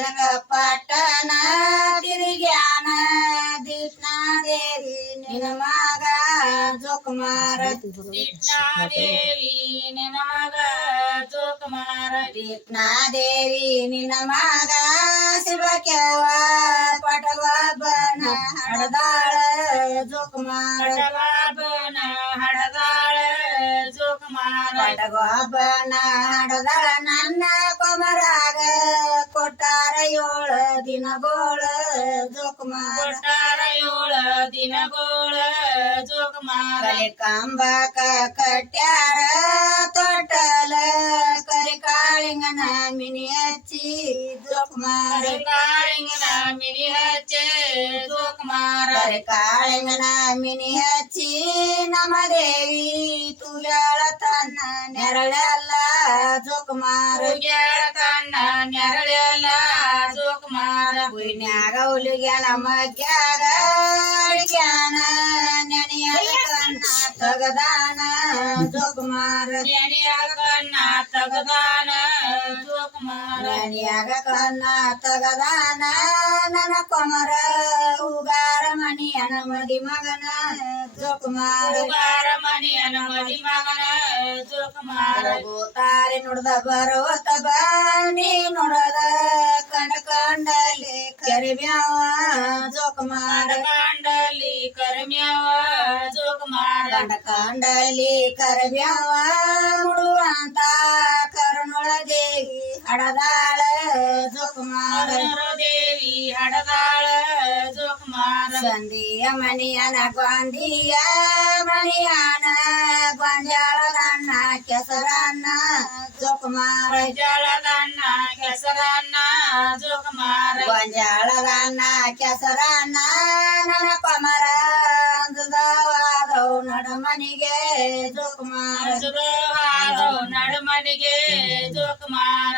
ಜನಕ ಪಟ್ಟಣ ತಿರುಗ್ಯಾನ ದಿಟ್ನಾದೇವಿ ನಿನ್ನ ಮಗ ಜೋಕುಮಾರ ದಿಟ್ನಾದೇವಿ ನಿನ್ನ ಮಗ ಜೋಕುಮಾರ ದಿಟ್ನಾದೇವಿ ನಿನ್ನ ಮಗ ಶಿವಕ್ಯವ ಪಟವಾಬನ ಹಡದಾಳ ಜೋಕುಮಾರ ಪಟವಾಬನ ಹಡದಾಳ ಜೋಕುಮಾರ ಪಟವಾಬನ ಹಡದಾಳ ನನ್ನ ಕೊಮರಾಗ ಕೊಟ್ಟಾರ 7 ದಿನಗೋಳ ಜೋಕುಮಾರ ಕೊಟ್ಟಾರ 7 ದಿನಗೋಳ ಜೋಕುಮಾರ ಕಂಬಕ ಕಟ್ಯಾರ ತೊಟ್ಟಲ ಕರಿ ಕಾಳಿಂಗನ ಮಿನಿ ಹಚ್ಚಿ ಜೋಕುಮಾರ ಕಾಳಿಂಗನ ಮಿನಿ ಹಚ್ಚೆ ಜೋಕುಮಾರ ಕಾಳಿಂಗನ ಮಿನಿ ಹಚ್ಚಿ ನಮ್ಮ ದೇವಿ ತುಗ್ಯಾಳ ತನ್ನ ನೆರಳೆಲ್ಲ ಜೋಕುಮಾರ ತನ್ನ ನೆರಳೆಲ್ಲ ಜೋಕುಮಾರ ಗುಯ್ನ್ಯಾಗ ಹುಲಿಗ್ಯಾನ ಮಗ್ಯಾಗ ಅಡ್ಗ್ಯಾನ ನೆನೆಯಾಗ ಕಣ್ಣ ತಗದಾನ ಜೋಕುಮಾರ ನೆನೆಯಾಗ ಕಣ್ಣ ತಗದಾನ ಜೋಕುಮಾರ ನೆನೆಯಾಗ ಕಣ್ಣ ತಗದಾನ ನನ್ನ ಕೊಮರ ಹೂಗಾರ ಮಣಿಯನ ಮದಿ ಮಗನ ಜೋಕುಮಾರ ಹೂಗಾರ ಮಣಿಯನ ಮದಿ ಮಗನ ಜೋಕುಮಾರ ತಾರೆ ನುಡ್ದ ಬರುವತ ಬನ್ನಿ ನುಡದ ಕಂಡ ಕಂಡಲ್ಲಿ ಕರಿಬ್ಯಾವ ಜೋಕುಮಾರ ಕಂಡಲ್ಲಿ ಕರಿಮ್ಯಾವ ಜೋಕುಮಾರ ಕಂಡ ಕಂಡಲ್ಲಿ ಕರಿಬ್ಯಾವ ಮುಡುವಂತ ಕರುಣೊಳ ದೇವಿ ಹಡದಾಳ ಜೋಕುಮಾರ ದೇವಿ ಹಡದಾಳ ಜೋಕುಮಾರ ಸಂದಿಯ ಮಣಿಯನ ಗೊಂದಿಯ ಮಣಿಯನ ಗೊಂಜಾಳದಣ್ಣ ಕೆಸರನ್ನ ಜೋಕುಮಾರ ಜಳದಣ್ಣ ಕೆಸರನ್ನ ಜೋಕುಮಾರ ಗೊಂಜಾಳದಣ್ಣ ಕೆಸರನ್ನ ನನ್ನ ಕೊಮರ ಅಂದದವಾದವು ನಡುಮನಿಗೆ ಜೋಕುಮಾರ ನಡುಮನಿಗೆ ಜೋಕುಮಾರ